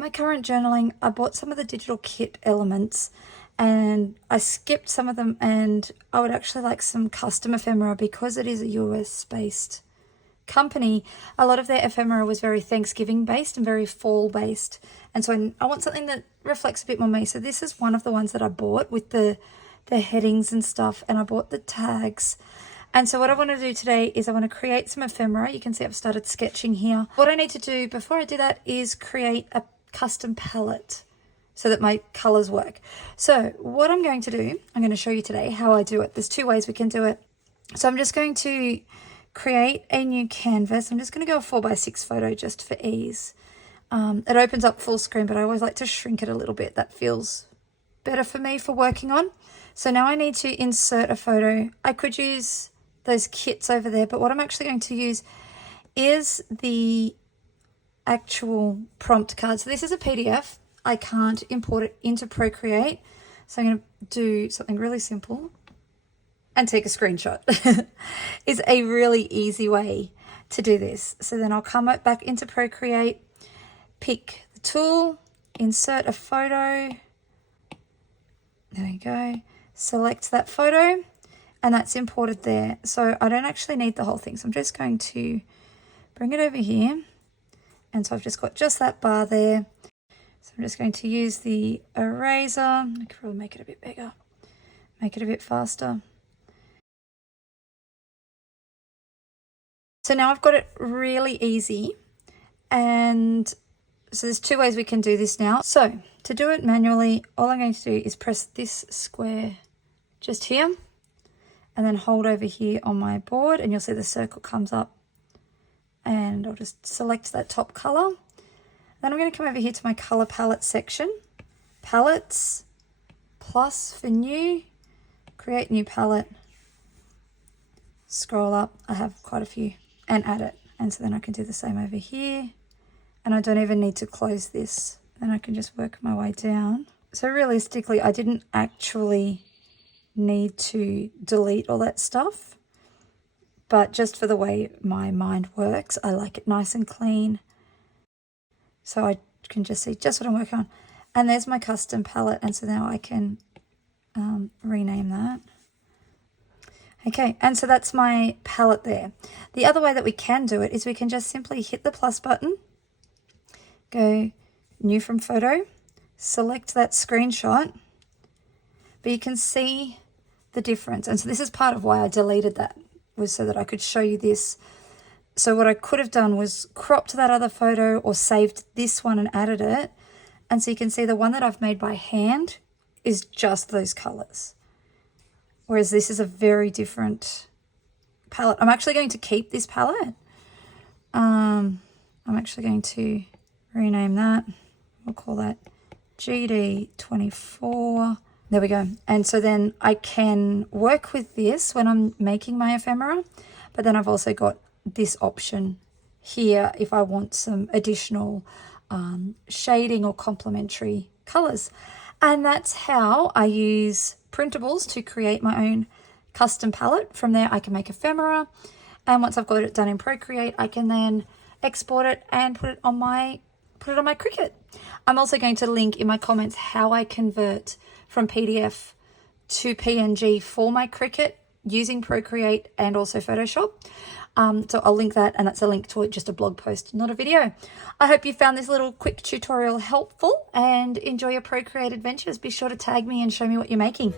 my current journaling, I bought some of the digital kit elements and I skipped some of them, and I would actually like some custom ephemera because it is a US based company. A lot of their ephemera was very Thanksgiving based and very fall based, and so I want something that reflects a bit more me. So this is one of the ones that I bought with the headings and stuff, and I bought the tags. And so what I want to do today is I want to create some ephemera. You can see I've started sketching here. What I need to do before I do that is create a custom palette so that my colors work. So what I'm going to do, I'm going to show you today how I do it. There's two ways we can do it. So I'm just going to create a new canvas. I'm just going to go a 4x6 photo just for ease. It opens up full screen, but I always like to shrink it a little bit. That feels better for me for working on. So now I need to insert a photo. I could use those kits over there, but what I'm actually going to use is the actual prompt card. So this is a PDF. I can't import it into Procreate. So I'm going to do something really simple and take a screenshot. It's a really easy way to do this. So then I'll come back into Procreate, pick the tool, insert a photo. There we go. Select that photo, and that's imported there. So I don't actually need the whole thing. So I'm just going to bring it over here. And so I've just got just that bar there. So I'm just going to use the eraser. I could probably make it a bit bigger, make it a bit faster. So now I've got it really easy. And so there's two ways we can do this now. So to do it manually, all I'm going to do is press this square just here and then hold over here on my board, and you'll see the circle comes up, and I'll just select that top color. Then I'm going to come over here to my color palette section, palettes, plus for new, create new palette, scroll up, I have quite a few, and add it. And so then I can do the same over here, and I don't even need to close this. Then I can just work my way down. So realistically, I didn't actually need to delete all that stuff, but just for the way my mind works, I like it nice and clean. So I can just see just what I'm working on. And there's my custom palette, and so now I can rename that. Okay, and so that's my palette there. The other way that we can do it is we can just simply hit the plus button, go new from photo, select that screenshot, but you can see the difference. And so this is part of why I deleted that, was so that I could show you this. So what I could have done was cropped that other photo or saved this one and added it. And so you can see the one that I've made by hand is just those colors. Whereas this is a very different palette. I'm actually going to keep this palette. I'm actually going to rename that. We'll call that GD24. There we go. And so then I can work with this when I'm making my ephemera, but then I've also got this option here if I want some additional shading or complementary colors. And that's how I use printables to create my own custom palette. From there, I can make ephemera. And once I've got it done in Procreate, I can then export it and put it on my Cricut. I'm also going to link in my comments how I convert from PDF to PNG for my Cricut using Procreate and also Photoshop. So I'll link that, and that's a link to it, just a blog post, not a video. I hope you found this little quick tutorial helpful, and enjoy your Procreate adventures. Be sure to tag me and show me what you're making.